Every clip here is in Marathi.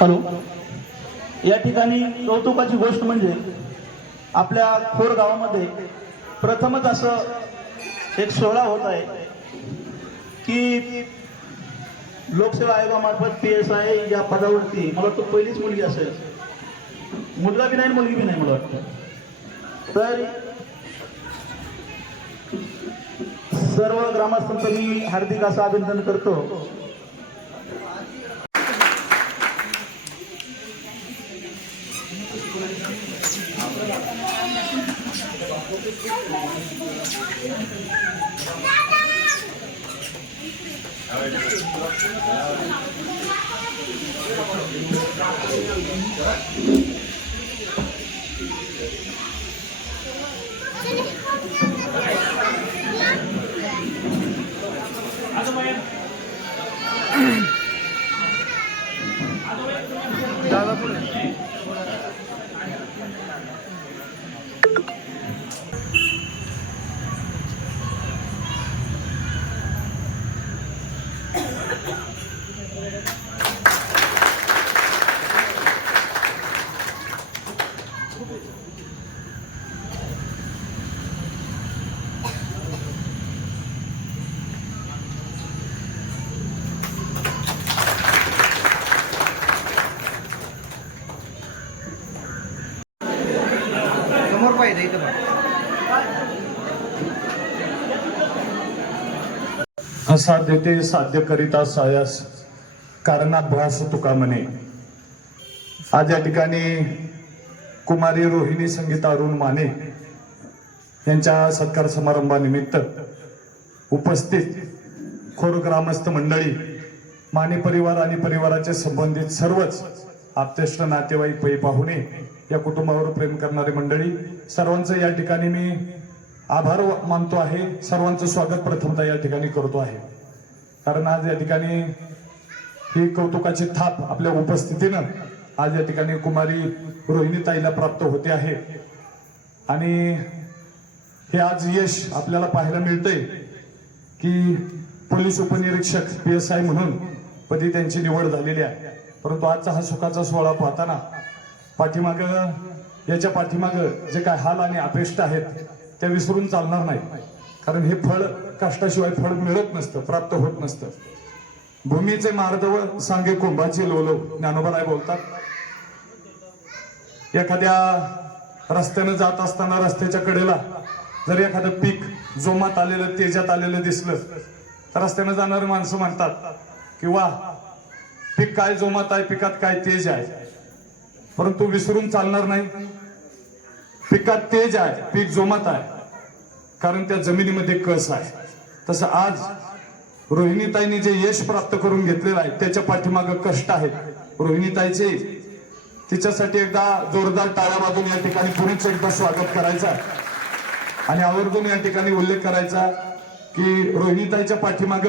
हॅलो. या ठिकाणी कौतुकाची गोष्ट म्हणजे आपल्या खोर गावामध्ये प्रथमच असं एक सोहळा होत आहे की लोकसेवा आयोगामार्फत पी एस आय या पदावरती मला तो पहिलीच मुलगी असेल. मुलगा बी नाही मुलगी बी नाही मला वाटतं. तर सर्व ग्रामस्थांचं मी हार्दिक असं अभिनंदन करतो. समोर पाहिजे इथं बघ. असाध्य ते साध्य करिता सायास कारणाभ्यास तुका म्हणे आज या ठिकाणी कुमारी रोहिणी संगीता अरुण माने यांच्या सत्कार समारंभानिमित्त उपस्थित खोर ग्रामस्थ मंडळी माने परिवार आणि परिवाराचे संबंधित सर्वच आप्तेष्ट नातेवाईक पै पाहुणे या कुटुंबावर प्रेम करणारी मंडळी सर्वांचं या ठिकाणी मी आभार मानतो आहे. सर्वांचं स्वागत प्रथमतः या ठिकाणी करतो आहे. कारण आज या ठिकाणी ही कौतुकाची थाप आपल्या उपस्थितीनं आज या ठिकाणी कुमारी रोहिणी ताईला प्राप्त होते आहे. आणि हे आज यश आपल्याला पाहायला मिळतंय की पोलीस उपनिरीक्षक पी एस आय म्हणून पदी त्यांची निवड झालेली आहे. परंतु आजचा हा सुखाचा सोहळा पाहताना पाठीमाग याच्या पाठीमाग जे काय हाल आणि अपेष्ट आहेत त्या विसरून चालणार नाही. कारण हे फळ कष्टाशिवाय फळ मिळत नसतं प्राप्त होत नसतं. भूमीचे मार्दव सांगे कुंभाचे लोलो ज्ञानोबराय बोलतात. एखाद्या रस्त्यानं जात असताना रस्त्याच्या कडेला जर एखादं पीक जोमात आलेलं तेजात आलेलं दिसलं तर रस्त्यानं जाणारी माणसं म्हणतात की वा पीक काय जोमात आहे पिकात काय तेज आहे? परंतु विसरून चालणार नाही. पिकात तेज आहे पीक जोमात आहे. कारण त्या जमिनीमध्ये कस आहे. तसं आज रोहिणीताईंनी जे यश प्राप्त करून घेतलेलं आहे त्याच्या पाठीमागं कष्ट आहेत. रोहिणीताईचे तिच्यासाठी एकदा जोरदार टाळ्या वाजून या ठिकाणी पुढेच एकदा स्वागत करायचा आणि आवर्जून या ठिकाणी उल्लेख करायचा की रोहिणीताईच्या पाठीमाग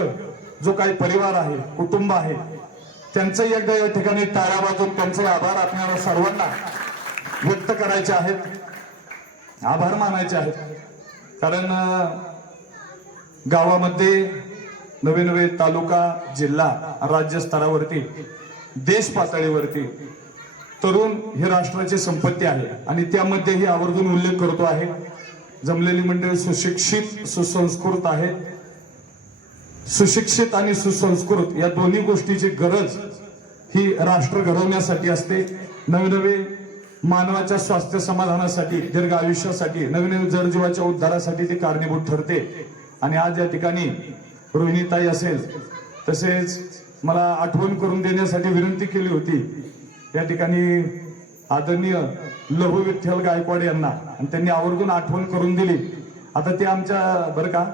जो काही परिवार आहे कुटुंब आहे त्यांचंही एकदा या ठिकाणी टाळ्या वाजून त्यांचे आभार आपल्याला सर्वांना व्यक्त करायचे आहेत. आभार मानायचे आहेत. कारण गावामध्ये नवे नवे तालुका जिल्हा राज्य स्तरावरती देश पातळीवरती तरुण हे राष्ट्राची संपत्ती आहे. आणि त्यामध्येही आवर्जून उल्लेख करतो आहे. जमलेली मंडळी सुशिक्षित सुसंस्कृत आहेत सुशिक्षित आणि सुसंस्कृत या दोन्ही गोष्टीची गरज ही राष्ट्र घडवण्यासाठी असते. नवे मानवाच्या स्वास्थ्य समाधानासाठी दीर्घ आयुष्यासाठी नवीन नवीन जडजीवाच्या उद्धारासाठी ती कारणीभूत ठरते. आणि आज या ठिकाणी रोहिणीताई असेल तसेच मला आठवण करून देण्यासाठी विनंती केली होती. या ठिकाणी आदरणीय लहू विठ्ठल गायकवाड यांना आणि त्यांनी आवर्जून आठवण करून दिली. आता ते आमच्या बरं का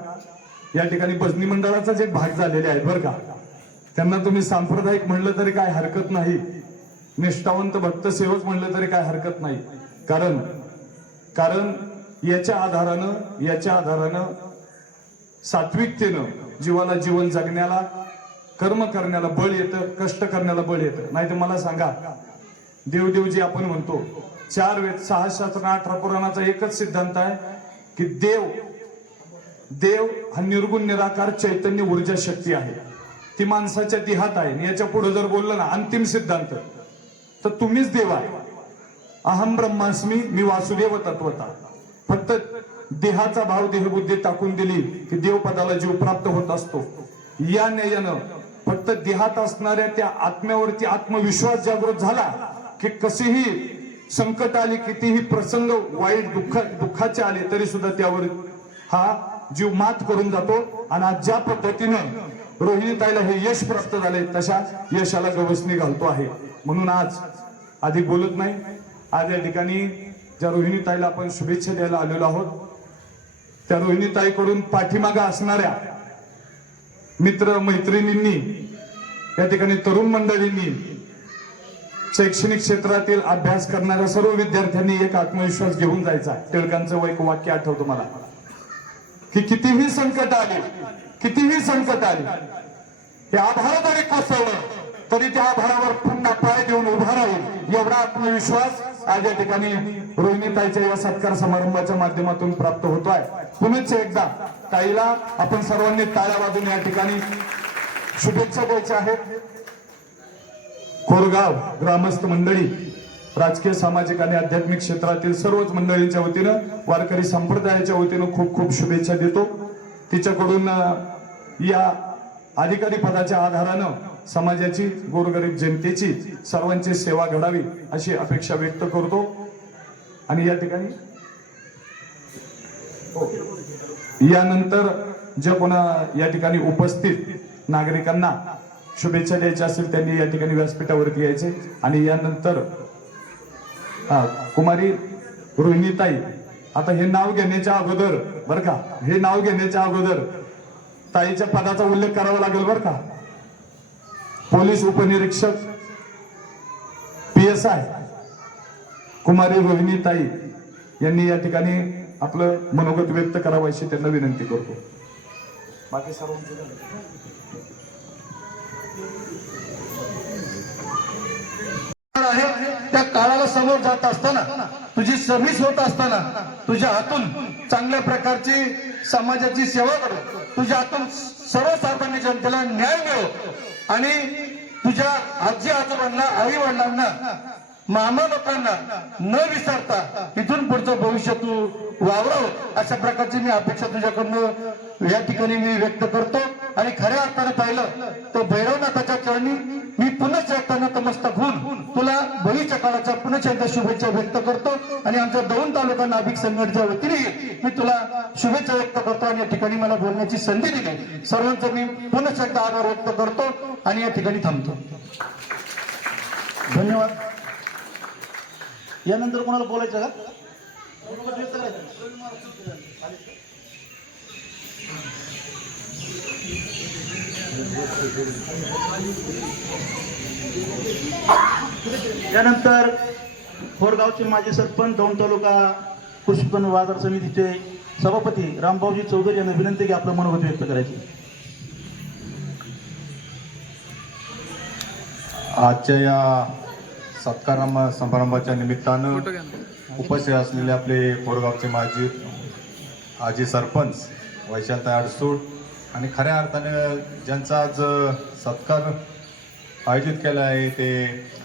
या ठिकाणी भजनी मंडळाचाच एक भाग झालेले आहेत बरं का? त्यांना तुम्ही सांप्रदायिक म्हणलं तरी काय हरकत नाही. निष्ठावंत भक्त सेवक म्हणलं तरी काय हरकत नाही. कारण कारण याच्या आधारानं याच्या आधारानं सात्विकतेनं जीवाला जीवन जगण्याला कर्म करण्याला बळ येतं कष्ट करण्याला बळ येतं. नाही तर मला सांगा देवदेवजी आपण म्हणतो चार वेद सहा शास्त्र अठरा पुराणाचा एकच सिद्धांत आहे की देव देव हा निर्गुण निराकार चैतन्य ऊर्जा शक्ती आहे. ती माणसाच्या देहात आहे. याच्यापुढे जर बोललं ना अंतिम सिद्धांत. तर तुम्हीच देव आहे. अहम ब्रह्मास्मी मी वासुदेव तत्वता. फक्त देहाचा भाव देहबुद्धी टाकून दिली की देवपदाला जीव प्राप्त होत असतो. या न्यायानं फक्त देहात असणाऱ्या त्या आत्म्यावरती आत्मविश्वास जागृत झाला की कसेही संकट आली कितीही प्रसंग वाईट दुःख दुःखाचे आले तरी सुद्धा त्यावर हा जीव मात करून जातो आणि आज ज्या पद्धतीनं रोहिणीताईला हे यश प्राप्त झाले तशा यशाला गवसणी घालतो आहे. म्हणून आज अधिक बोलत नाही. आज या ठिकाणी ज्या रोहिणीताईला आपण शुभेच्छा द्यायला आलेलो आहोत त्या रोहिणीताईकडून पाठीमागा असणाऱ्या मित्र मैत्रिणींनी या ठिकाणी तरुण मंडळींनी शैक्षणिक क्षेत्रातील अभ्यास करणाऱ्या सर्व विद्यार्थ्यांनी एक आत्मविश्वास घेऊन जायचा. टिळकांचं एक वाक्य आठवतो मला. की कितीही संकट आले कितीही संकट आले हे आभार जरी कोसळलं तरी त्या आभारावर पुन्हा पाय देऊन उभा राहील एवढा आत्मविश्वास आज या ठिकाणी रोहिणीताईच्या या सत्कार समारंभाच्या माध्यमातून प्राप्त होतोय. पुनश्च एकदा ताईला आपण सर्वांनी टाळ्या वाजून या ठिकाणी शुभेच्छा द्यायच्या आहेत. कोरगाव ग्रामस्थ मंडळी राजकीय सामाजिक आणि आध्यात्मिक क्षेत्रातील सर्वच मंडळींच्या वतीनं वारकरी संप्रदायाच्या वतीनं खूप खूप शुभेच्छा देतो. तिच्याकडून या अधिकारी पदाच्या आधारानं समाजाची गोरगरीब जनतेची सर्वांची सेवा घडावी अशी अपेक्षा व्यक्त करतो. आणि या ठिकाणी हो, यानंतर जे कोणा या ठिकाणी उपस्थित नागरिकांना शुभेच्छा द्यायच्या असेल त्यांनी या ठिकाणी व्यासपीठावरती यायचे. आणि यानंतर हा कुमारी रोहिणीताई आता हे नाव घेण्याच्या अगोदर बर का हे नाव घेण्याच्या अगोदर ताईच्या पदाचा उल्लेख करावा लागेल बर का. पोलीस उपनिरीक्षक पी एस आय कुमारी रोहिणीताई यांनी या ठिकाणी आपलं मनोगत व्यक्त करावं अशी त्यांना विनंती करतो. बाकी सर्वांचं त्या काळाला समोर जात असताना तुझी सर्व्हिस होत असताना तुझ्या हातून चांगल्या प्रकारची समाजाची सेवा करू तुझ्या हातून सर्वसामान्य जनतेला न्याय मिळो आणि तुझ्या आजी आजोबांना आई वडिलांना मामा लोकांना न विसरता इथून पुढचं भविष्य तू वावराव. अशा प्रकारची मी अपेक्षा तुझ्याकडनं या ठिकाणी मी व्यक्त करतो. आणि खऱ्या अर्थाने पाहिलं तर भैरवनाथाच्या चरणी मी पुनश्च एकदा नतमस्तक होऊन तुला भविष्य काळाच्या पुनश्च एकदा शुभेच्छा व्यक्त करतो आणि आमच्या दौंड तालुका नाभिक संघटच्या वतीने मी तुला शुभेच्छा व्यक्त करतो आणि या ठिकाणी मला बोलण्याची संधी दिली. सर्वांचं मी पुनश्च एकदा आभार व्यक्त करतो आणि या ठिकाणी थांबतो. धन्यवाद. यानंतर कोणाला बोलायचं का यानंतर खोरगावचे माजी सरपंच दौंड तालुका कृषी उत्पन्न बाजार समितीचे सभापती रामभाऊजी चौधरी यांना विनंती की आपलं मनोगत व्यक्त करायची. आजच्या या सत्कार समारंभाच्या निमित्तानं उपस्थित असलेले आपले कोरगावचे माजी आजी सरपंच वैशालताई अडसूड आणि खऱ्या अर्थानं ज्यांचा आज सत्कार आयोजित केला आहे ते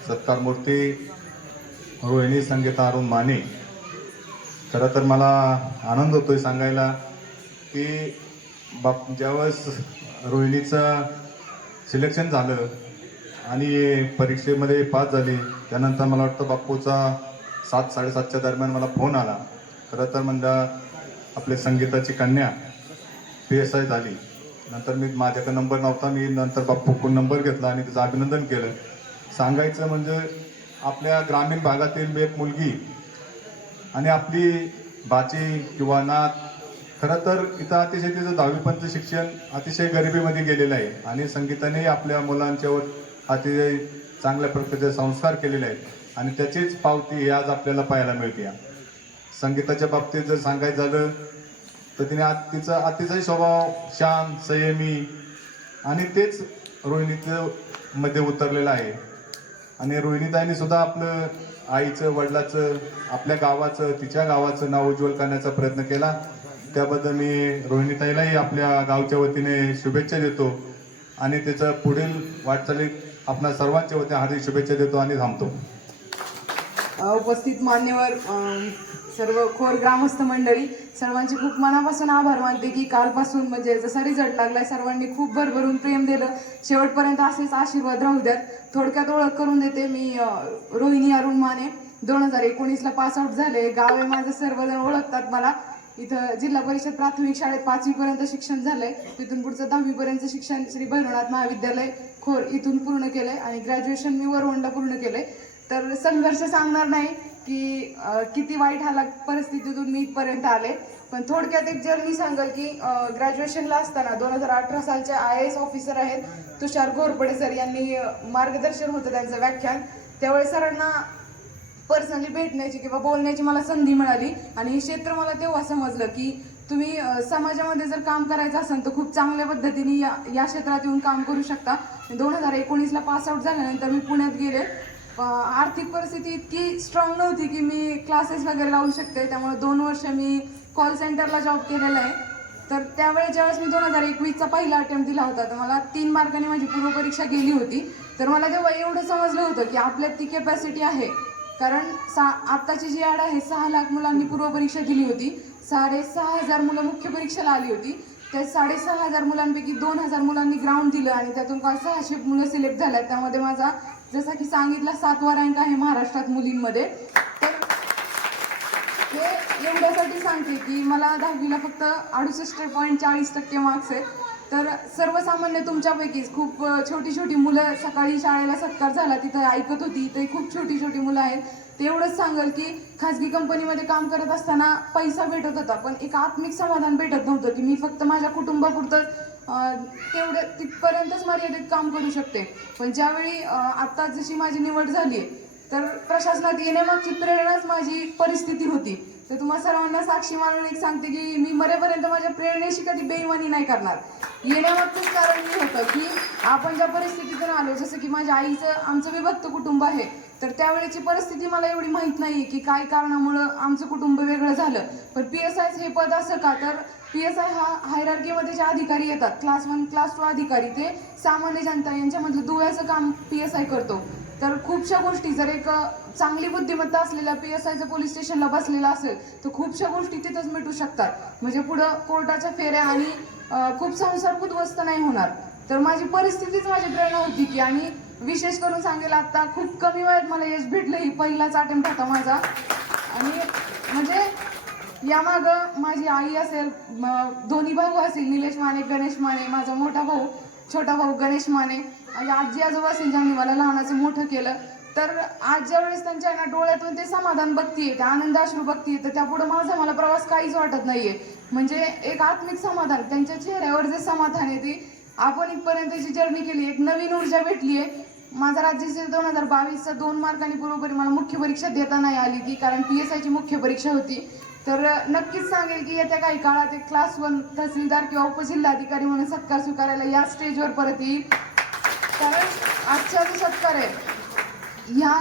सत्कार मूर्ती रोहिणी संगीता अरुण माने. खरं तर मला आनंद होतोय सांगायला की बाप ज्यावेळेस रोहिणीचं सिलेक्शन झालं आणि परीक्षेमध्ये पास झाली त्यानंतर मला वाटतं बाप्पूचा सात साडेसातच्या दरम्यान मला फोन आला. खरं तर म्हणजे आपले संगीताची कन्या पी एस आय झाली. नंतर मी माझ्याकडे नंबर नव्हता मी नंतर बाप्पूकडून नंबर घेतला आणि तिचं अभिनंदन केलं. सांगायचं म्हणजे आपल्या ग्रामीण भागातील एक मुलगी आणि आपली बाची किंवा नात खरं तर इथं अतिशय तिचं दहावीपर्यंत शिक्षण अतिशय गरिबीमध्ये गेलेलं आहे आणि संगीताने आपल्या मुलांच्यावर अतिशय चांगल्या प्रकारचे संस्कार केलेले आहेत आणि त्याचीच पावती ही आज आपल्याला पाहायला मिळते. संगीताच्या बाबतीत जर सांगायचं झालं तर तिने आज तिचा अतिशय स्वभाव शांत संयमी आणि तेच रोहिणीचं मध्ये उतरलेलं आहे. आणि रोहिणीताईने सुद्धा आपलं आईचं वडिलाचं आपल्या गावाचं तिच्या गावाचं नाव उज्ज्वल करण्याचा प्रयत्न केला. त्याबद्दल मी रोहिणीताईलाही आपल्या गावच्या वतीने शुभेच्छा देतो आणि त्याचं पुढील वाटचालीत आपल्या सर्वांच्या वतीने हार्दिक शुभेच्छा देतो आणि थांबतो. उपस्थित मान्यवर सर्व खोर ग्रामस्थ मंडळी सर्वांचे खूप मनापासून आभार मानते की कालपासून म्हणजे जसा रिझल्ट लागलाय सर्वांनी खूप भरभरून प्रेम दिलं. शेवटपर्यंत असेच आशीर्वाद राहू द्यात. थोडक्यात ओळख करून देते मी रोहिणी अरुण माने. दोन हजार एकोणीसला पास आउट झाले. गाव आहे माझं सर्वजण ओळखतात मला. इथं जिल्हा परिषद प्राथमिक शाळेत पाचवीपर्यंत शिक्षण झालंय. तिथून पुढचं दहावीपर्यंत शिक्षण श्री भैरवनाथ महाविद्यालय खोर इथून पूर्ण केलंय आणि ग्रॅज्युएशन मी वरवंडा पूर्ण केलंय. तर संघर्ष सांगणार नाही. की किती वाईट हाला परिस्थितीतून मी इथपर्यंत आले. पण थोडक्यात एक जर्नी सांगल की ग्रॅज्युएशनला असताना दोन हजार अठरा सालचे आय एस ऑफिसर आहेत तुषार घोरपडे सर यांनी मार्गदर्शन होतं त्यांचं व्याख्यान. त्यावेळी सरांना पर्सनली भेटण्याची किंवा बोलण्याची मला संधी मिळाली. आणि हे क्षेत्र मला तेव्हा समजलं की तुम्ही समाजामध्ये जर काम करायचं असेल तर खूप चांगल्या पद्धतीने या या क्षेत्रात येऊन काम करू शकता. दोन हजार एकोणीसला पास आउट झाल्यानंतर मी पुण्यात गेले. आर्थिक परिस्थिती इतकी स्ट्रॉंग नव्हती की मी क्लासेस वगैरे लावू शकते. त्यामुळे दोन वर्ष मी कॉल सेंटरला जॉब केलेला आहे. तर त्यावेळेस ज्यावेळेस मी दोन हजार एकवीसचा पहिला अटेम्प्ट दिला होता तर मला तीन मार्काने माझी पूर्वपरीक्षा गेली होती. तर मला तेव्हा एवढं समजलं होतं की आपल्यात ती कॅपॅसिटी आहे. कारण सा आत्ताची जी ॲड आहे सहा लाख मुलांनी पूर्वपरीक्षा दिली होती. साडेसहा हजार मुलं मुख्य परीक्षेला आली होती. त्या साडेसहा हजार मुलांपैकी दोन हजार मुलांनी ग्राउंड दिलं आणि त्यातून काल सहाशे मुलं सिलेक्ट झाल्यात. त्यामध्ये माझा जसं की सांगितला सातवा रँक आहे महाराष्ट्रात मुलींमध्ये. तर हे एवढ्यासाठी सांगते की मला दहावीला फक्त अडुसष्ट पॉईंट चाळीस टक्के मार्क्स आहेत. तर सर्वसामान्य तुमच्यापैकीच खूप छोटी छोटी मुलं सकाळी शाळेला सत्कार झाला तिथं ऐकत होती. ते खूप छोटी छोटी मुलं आहेत. ते एवढंच सांगल की खाजगी कंपनीमध्ये काम करत असताना पैसा भेटत होता पण एक आत्मिक समाधान भेटत नव्हतं की मी फक्त माझ्या कुटुंबापुरतं तेवढं तिथपर्यंतच मर्यादित काम करू शकते. पण ज्यावेळी आत्ता जशी माझी निवड झाली आहे तर प्रशासनात येण्यामागची प्रेरणाच माझी परिस्थिती होती. तर तुम्हा सर्वांना साक्षी मानून एक सांगते की मी मरेपर्यंत माझ्या प्रेरणेशी कधी बेईमानी नाही करणार. येण्यामागचंच कारण हे होतं की आपण ज्या परिस्थितीतून आलो जसं की माझ्या आईचं आमचं विभक्त कुटुंब आहे तर त्यावेळेची परिस्थिती मला एवढी माहीत नाही की काय कारणामुळं आमचं कुटुंब वेगळं झालं. पण पी एस आय हे पद असं का? तर पी एस आय हा हायरार्कीमध्ये जे अधिकारी येतात क्लास वन क्लास टू अधिकारी ते सामान्य जनता यांच्यामधलं दुव्याचं काम पी एस आय करतो. तर खूपशा गोष्टी जर एक चांगली बुद्धिमत्ता असलेल्या पी एस आयचं पोलीस स्टेशनला बसलेला असेल तर खूपशा गोष्टी तिथंच मिटू शकतात. म्हणजे पुढं कोर्टाच्या फेऱ्या आणि खूप संसारभूत वस्त नाही होणार. तर माझी परिस्थितीच माझी प्रेरणा होती की आणि विशेष करून सांगेल आता खूप कमी वेळेत मला यश भेटलं ही पहिलाच अटेम्प्ट होता माझा. आणि म्हणजे यामागं माझी आई असेल दोन्ही भाऊ असेल निलेश माने गणेश माने माझा मोठा भाऊ छोटा भाऊ गणेश माने आणि आजी आजोबा असेल ज्यांनी मला लहानाचं मोठं केलं तर आज ज्या वेळेस त्यांच्या ना डोळ्यातून ते समाधान बघतीये ते आनंद अश्रू बघतीये तर त्यापुढे माझा मला प्रवास काहीच वाटत नाहीये. म्हणजे एक आत्मिक समाधान त्यांच्या चेहऱ्यावर जे समाधान आहे ते आपण इथपर्यंतची जर्नी केली एक नवीन ऊर्जा भेटली आहे माझा राज्य दोन हजार बावीसचा दोन मार्कांनी पूर्वपरी मला मुख्य परीक्षा देता नाही आली ती कारण पी एस आयची मुख्य परीक्षा होती. तर नक्कीच सांगेल की येत्या काही काळात एक क्लास वन तहसीलदार किंवा उपजिल्हाधिकारी म्हणून सत्कार स्वीकारायला या स्टेजवर परत येईल. कारण आजचा जो सत्कार आहे ह्या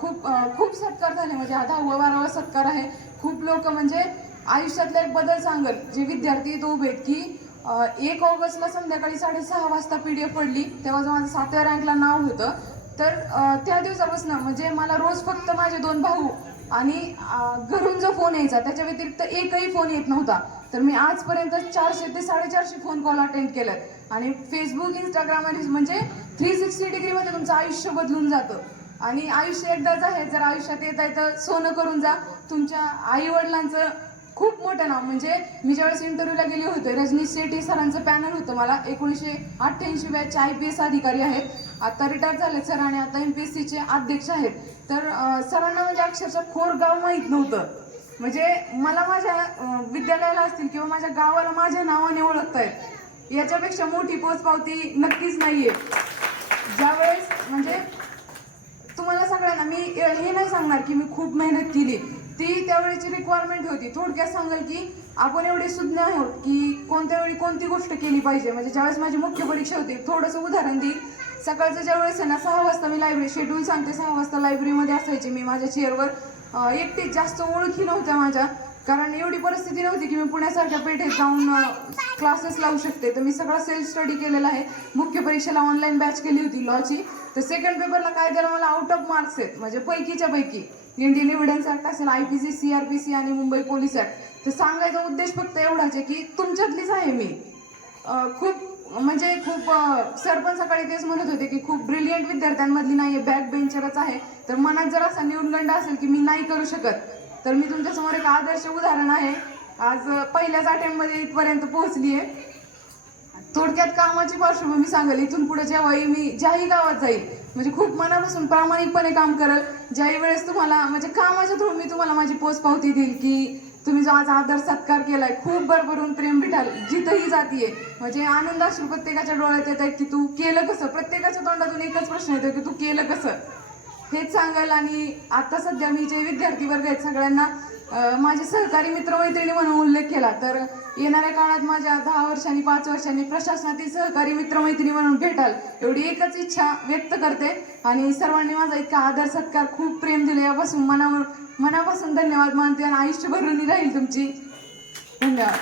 खूप खूप सत्कार झाले. म्हणजे हा दहावा बारावा सत्कार आहे. खूप लोक म्हणजे आयुष्यातला एक बदल सांगल. जे विद्यार्थी तो उभे की एक ऑगस्टला संध्याकाळी साडेसहा वाजता पी डी एफ पडली. तेव्हा माझं सातव्या रँकला नाव होतं. तर त्या दिवसापासून म्हणजे मला रोज फक्त माझे दोन भाऊ आणि घरून जो फोन यायचा त्याच्या व्यतिरिक्त एकही फोन येत नव्हता. तर मी आजपर्यंत चारशे ते साडेचारशे फोन कॉल अटेंड केलं आणि फेसबुक इंस्टाग्राम आणि म्हणजे थ्री सिक्स्टी डिग्रीमध्ये तुमचं आयुष्य बदलून जातं. आणि आयुष्य एकदाच आहे. जर आयुष्यात येत आहे तर सोनं करून जा. तुमच्या आई वडिलांचं खूप मोठं नाव. म्हणजे मी ज्यावेळेस इंटरव्ह्यूला गेली होते रजनीश शेट्टी सरांचं पॅनल होतं. मला एकोणीसशे अठ्ठ्याऐंशी बॅचचे आय पी एस अधिकारी आहेत. आता रिटायर झाले सर आणि आता एम पी एस सीचे अध्यक्ष आहेत. तर सरांना म्हणजे अक्षरशः खोर गाव माहीत नव्हतं. म्हणजे मला माझ्या विद्यालयाला असतील किंवा माझ्या गावाला माझ्या नावाने ओळखतायत. याच्यापेक्षा मोठी पोचपावती नक्कीच नाहीये. ज्यावेळेस म्हणजे तुम्हाला सगळ्यांना मी हे नाही सांगणार की मी खूप मेहनत केली. ती त्यावेळेची रिक्वायरमेंट होती. थोडक्यात सांगाल की आपण एवढे सुज्ञ आहोत की कोणत्या वेळी कोणती गोष्ट केली पाहिजे? म्हणजे ज्यावेळेस माझी मुख्य परीक्षा होती थोडंसं उदाहरण देईल. सकाळचं ज्यावेळेस आहे ना सहा वाजता मी लायब्ररी शेड्यूल सांगते सहा वाजता लायब्ररीमध्ये असायची मी. माझ्या चेअरवर एकटीच जास्त ओळखी नव्हत्या माझ्या. कारण एवढी परिस्थिती नव्हती की मी पुण्यासारख्या पेठेत जाऊन क्लासेस लावू शकते. तर मी सगळा सेल्फ स्टडी केलेला आहे. मुख्य परीक्षेला ऑनलाईन बॅच केली होती लॉची तर सेकंड पेपरला काय त्याला मला आउट ऑफ मार्क्स आहेत? म्हणजे पैकीच्या पैकी. इंडियन एव्हिडन्स ऍक्ट असेल पी सी आणि मुंबई पोलीस ऍक्ट. तर सांगायचा उद्देश फक्त एवढाच आहे की तुमच्यातलीच आहे मी. खूप म्हणजे खूप सरपंच सर पण सकाळी तेच म्हणत होते की खूप ब्रिलियंट विद्यार्थ्यांमधली नाही आहे बॅक बेंचरच आहे. तर मनात जर असा न्यूनगंड असेल की मी नाही करू शकत तर मी तुमच्यासमोर एक आदर्श उदाहरण आहे. आज पहिल्याच अटेम्प्टमध्ये इथपर्यंत पोहोचली आहे थोडक्यात कामाची पार्श्वभूमी सांगेल इथून पुढे जेव्हाही मी ज्याही गावात जाईल म्हणजे खूप मनापासून प्रामाणिकपणे काम करल. ज्याही वेळेस तुम्हाला म्हणजे कामाच्या थ्रू मी तुम्हाला माझी पोच पावती देईल की तुम्ही जो आज आदर सत्कार केलाय खूप भरभरून प्रेम भेटाल जिथंही जातीये. म्हणजे आनंदाश्रू प्रत्येकाच्या डोळ्यात येत आहेत की तू केलं कसं? प्रत्येकाच्या तोंडातून एकच प्रश्न येतो की तू केलं कसं? हेच सांगाल आणि आता सध्या मी जे विद्यार्थी वर्ग आहेत सगळ्यांना माझे सहकारी मित्रमैत्रिणी म्हणून उल्लेख केला. तर येणाऱ्या काळात माझ्या दहा वर्षांनी पाच वर्षांनी प्रशासनातील सहकारी मित्रमैत्रिणी म्हणून भेटाल एवढी एकच इच्छा व्यक्त करते. आणि सर्वांनी माझा इतका आदर सत्कार खूप प्रेम दिले. यापासून मनावर मनापासून धन्यवाद मानते आणि आयुष्यभर राहील तुमची. धन्यवाद.